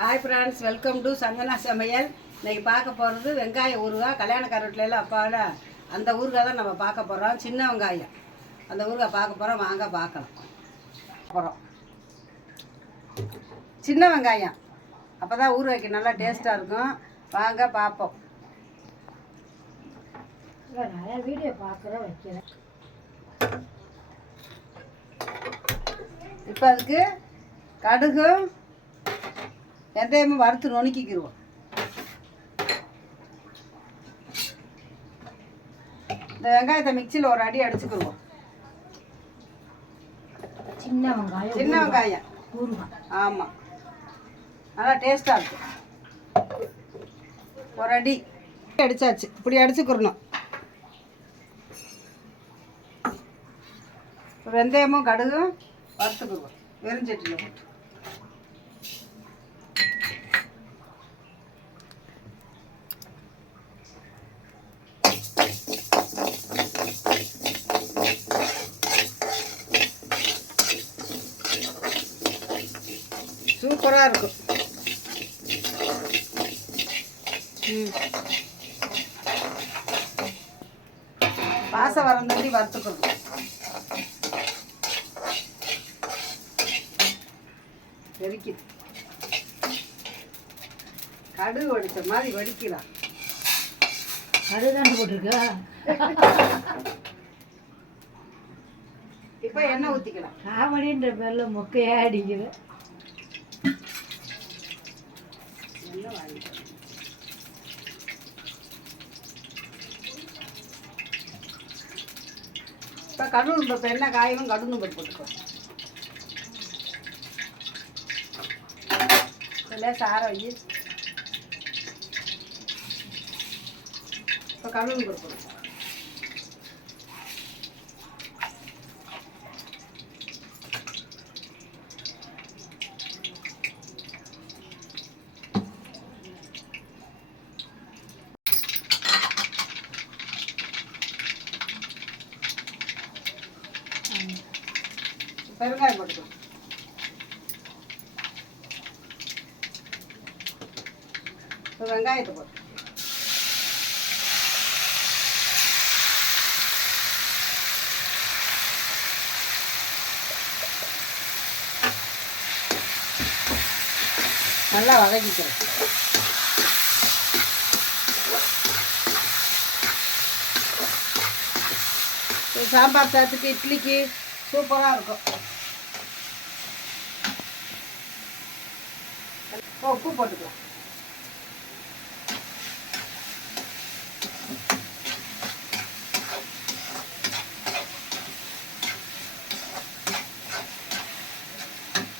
Hi friends welcome to Chandana சமையல். இன்னைக்கு பார்க்க போகிறது வெங்காய ஊறுகாய் கல்யாணக்கார வீட்டில எல்லாம் அப்பாவோட அந்த ஊறுகாய் தான் நம்ம பார்க்க போகிறோம் சின்ன வெங்காயம். அந்த ஊறுகாய் பார்க்க போகிறோம் வாங்க பார்க்கலாம். போகிறோம் சின்ன வெங்காயம். அப்போ தான் ஊறுகாய்க்கு நல்லா டேஸ்ட்டாக இருக்கும். வாங்க பார்ப்போம். நிறைய வீடியோ பார்க்குறேன் வைக்கிறேன். இப்போ அதுக்கு கடுகு வெந்தயமும் வறுத்து நுணுக்கிக்கிடுவோம் இந்த வெங்காயத்தை மிக்சியில் ஒரு அடி அடிச்சுக்கிடுவோம் சின்ன வெங்காயம் சின்ன வெங்காயம். ஆமாம் நல்லா டேஸ்ட்டாக இருக்கும் ஒரு அடி. அடிச்சாச்சு. இப்படி அடிச்சுக்கிறணும் வெந்தயமும் கடுகும் வறுத்துக்குருவோம் வெறுஞ்சட்டியில் போட்டு. சூப்பராக இருக்கும். வரம் தண்ணி வறுத்துக்கணும். வெடிக்குது. கடுகு வடித்த மாதிரி வடிக்கிறான் அதுதான் போட்டிருக்கா? இப்போ எண்ணெய் ஊற்றிக்கலாம் காமெடின்ற பேர்ல மொக்கையா அடிக்குது. எண்ணெய் வாங்கிக்கலாம் இப்போ கடுகு இப்போ என்ன காயும் கடுகு பருப்பு போட்டுக்கோ. இதில் சார வை. இப்போ கடுகு பருப்பு பெருங்காயம் போட்டுக்கலாம் இப்போ வெங்காயத்தை போட்டு. நல்லா வதக்கிக்கிறேன். சாம்பார் சாத்துக்கு இட்லிக்கு சூப்பராக இருக்கும். உப்பு போட்டுக்கலாம்.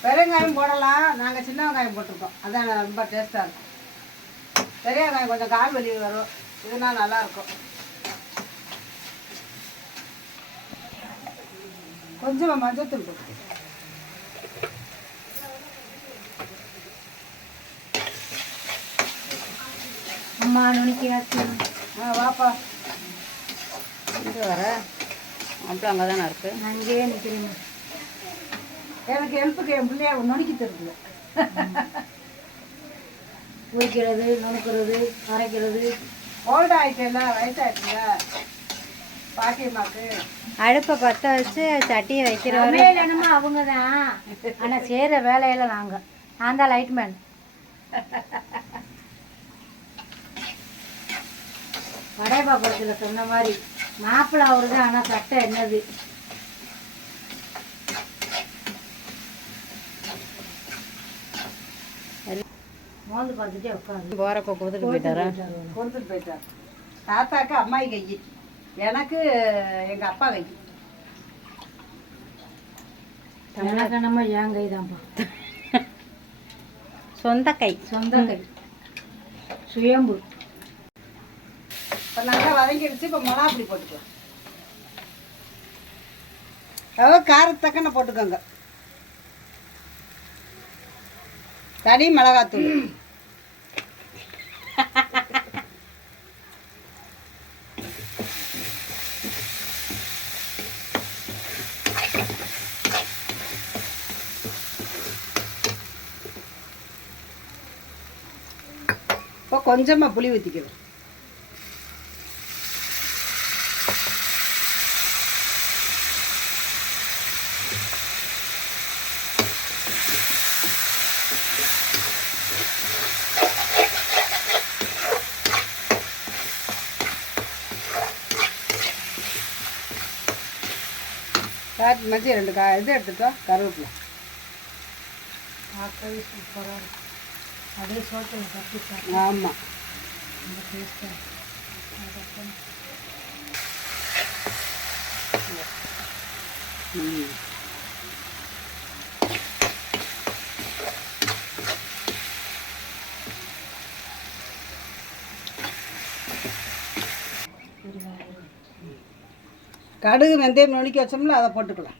பெருங்காயம் போடலாம். நாங்கள் சின்ன வெங்காயம் போட்டிருக்கோம். அதான் ரொம்ப டேஸ்ட்டாக இருக்கும். பெரிய வெங்காயம் கொஞ்சம் கால் வலி வரும். இதுனா நல்லா இருக்கும் கொஞ்சமாக மஞ்சத்தூள் போட்டு அம்மா நுணுக்கியாச்சு ஆ வாப்பா. இங்கே வர. அப்புறம் அங்கே தானே இருக்கு? நான் இங்கேயே நிற்கிறேன் எனக்கு ஹெல்ப்புக்கு என் பிள்ளைய நுணுக்கி தருது உரிக்கிறது நுணுக்கிறது அரைக்கிறது. ஓல்டு ஆயிட்டேல வயசாயிட்டுல பாட்டியம்மாக்கு. அடுப்பை பற்ற வச்சு சட்டியை வைக்கிறவரை. சமையல் என்னமோ அவங்க தான் ஆனால் செய்கிற வேலையில நாங்கள் நான் தான் லைட்மேன் படையப்பா படத்தில் சொன்ன மாதிரி மாப்பிள்ளை அவரு தான் ஆனால் சட்டை என்னது? மோந்து பார்த்துட்டே உட்காந்து போகிறப்ப கொடுத்துட்டு போயிட்டாரா? கொடுத்துட்டு போயிட்டார். தாத்தாக்கு அம்மாயி கை. எனக்கு எங்க அப்பா கை. எனக்கு நம்ம என் கை தான்ப்பா. சொந்த கை. சொந்த கை. சுயம்பு. இப்போ நல்லா வதங்கிடுச்சு இப்போ மிளகாப்பொடி போட்டுக்கலாம். அதாவது காரத்தக்கன போட்டுக்கோங்க. தனி மிளகாத்தூள். இப்போ கொஞ்சமாக புளி ஊற்றிக்கிறேன் காட்டு மச்சி ரெண்டு கா இது எடுத்துட்டோம் கருவேப்பிலை. பார்க்கவே சூப்பராக இருக்கும் அப்படியே சோத்தில் கட்டி ஆமாம் ரொம்ப டேஸ்ட்டாக ம். கடுகு வெந்தயம் நுணுக்கி வச்சோம்ல அதை போட்டுக்கலாம்.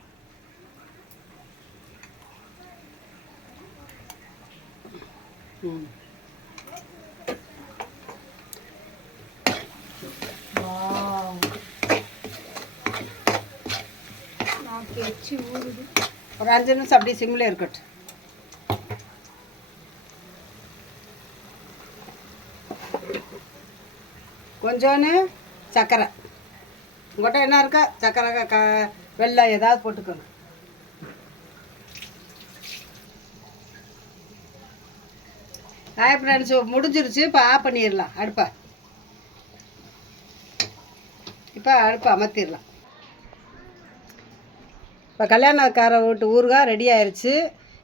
ஒரு அஞ்சு நிமிஷம் அப்படியே சிம்மில் இருக்கட்டும். கொஞ்சோன்னு சக்கரை உங்கள்கிட்ட என்ன இருக்கா? சக்கரை க வெள்ளம் ஏதாவது போட்டுக்கோங்க. ஹாய் ஃப்ரெண்ட்ஸ் முடிஞ்சிருச்சு இப்போ ஆஃப் பண்ணிடலாம். அடுப்பை. இப்போ அடுப்பை அமர்த்திடலாம். இப்போ கல்யாணக்கார வீட்டு ஊறுகாய் ரெடி ஆயிடுச்சு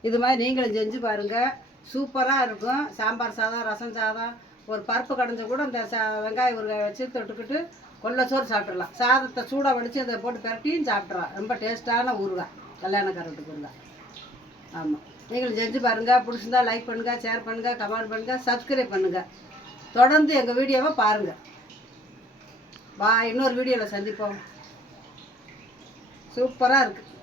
இது மாதிரி நீங்களும் செஞ்சு பாருங்கள் சூப்பராக இருக்கும். சாம்பார் சாதம் ரசம் சாதம். ஒரு பருப்பு கடைஞ்ச கூட இந்த சா வெங்காய ஊறுகாய் வச்சு தொட்டுக்கிட்டு கொள்ளச்சோறு சாப்பிட்றலாம் சாதத்தை சூடாக வடித்து அதை போட்டு பிரட்டியும் சாப்பிட்றலாம் ரொம்ப டேஸ்ட்டான ஊறுகாய் கல்யாணக்காரத்துக்கு ஊறுகாய் ஆமாம் நீங்கள் செஞ்சு பாருங்கள் பிடிச்சிருந்தா லைக் பண்ணுங்கள் ஷேர் பண்ணுங்கள் கமெண்ட் பண்ணுங்கள் சப்ஸ்கிரைப் பண்ணுங்கள் தொடர்ந்து எங்கள் வீடியோவை பாருங்கள் வா இன்னொரு வீடியோவில் சந்திப்போம். சூப்பராக இருக்குது